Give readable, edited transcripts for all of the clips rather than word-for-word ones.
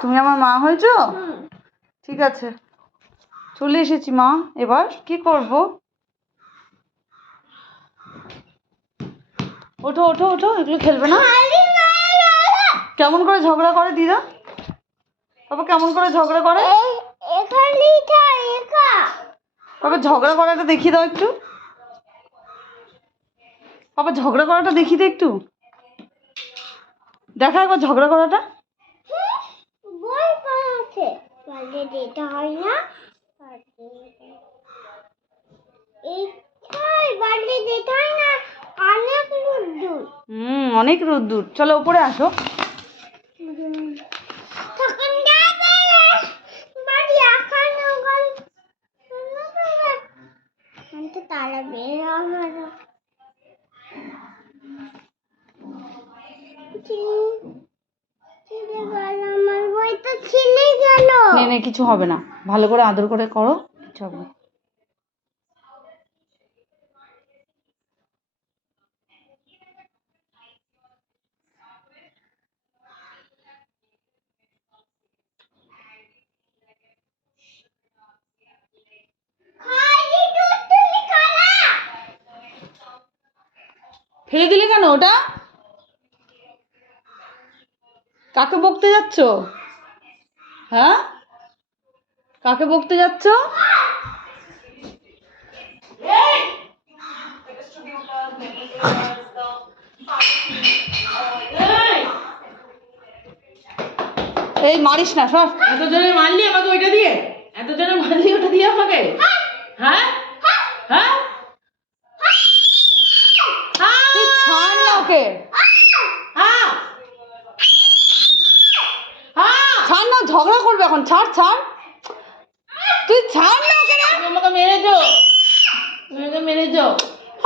তুমি আমার মা হয়েছো? ঠিক আছে, চলে এসেছি মা। এবার কি করব? ওঠো ওঠো ওঠো, এগুলো খেলবে না। কেমন করে ঝগড়া করে দিদা? বাবা কেমন করে ঝগড়া করে? বাবা ঝগড়া করাটা দেখিয়ে দাও একটু। বাবা ঝগড়া করাটা দেখিয়ে দাও একটু। দেখা একবার ঝগড়া করাটা। অনেক রোদ্দুর। চলো উপরে আসো। তারা বের আমার বইটা ছিঁড়ে গেল। নে কিছু হবে না, ভালো করে আদর করে করো, কিছু হবে না। ফেলে দিলে কেন ওটা? কাকে বকতে যাচ্ছ? হ্যাঁ, কাকে বকতে যাচ্ছ? এই মারিস না, সর। এত জনে মারলি আমাকে ওইটা দিয়ে? এত জনে মারলি ওটা দিয়ে আমাকে? হ্যাঁ হ্যাঁ, তুই ছাড় না ওকে। ছাড় না, ঝগড়া করবে এখন। ছাড় ছাড়, তুই ছাড় না ওকে। তুমি আমাকে মেরেছো, তুমি আমাকে মেরেছো।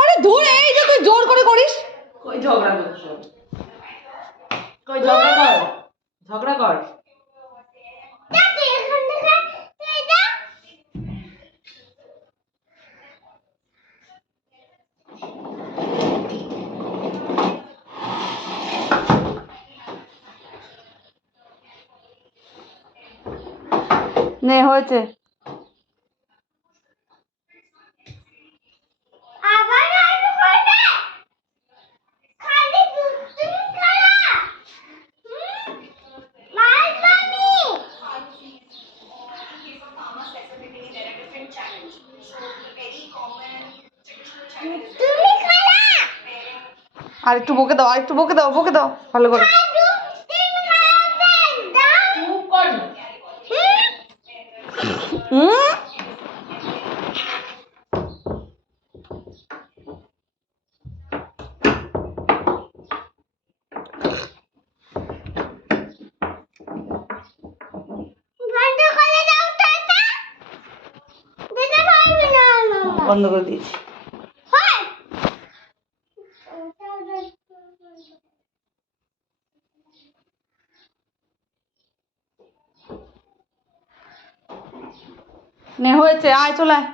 আরে ধুর, এই যে তুই জোর করে করিস। কই ঝগড়া করছো? কই ঝগড়া কর, ঝগড়া কর। নে হয়েছে। আর একটু বকে দাও, আর একটু বকে দাও, বকে দাও ভালো করে। চুপ কর। বন্ধ করে দিয়েছি। নে হয়েছে, আয় চলে আয়।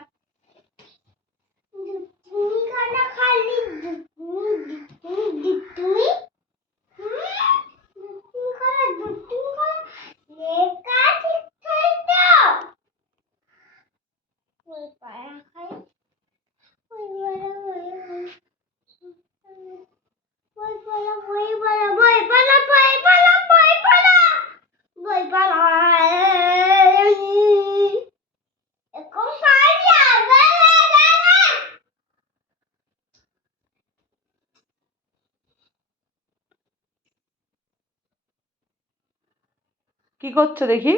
কি করছো দেখি?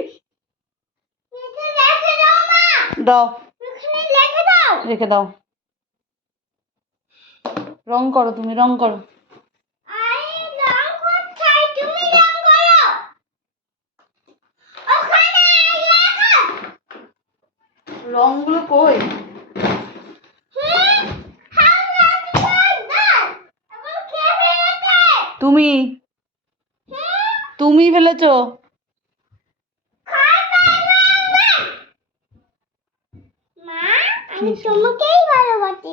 দাও, রেখে দাও। রং করো, তুমি রং করো। রংগুলো কই? তুমি তুমি ফেলেছো। তোমাকেই ভালোবাসি।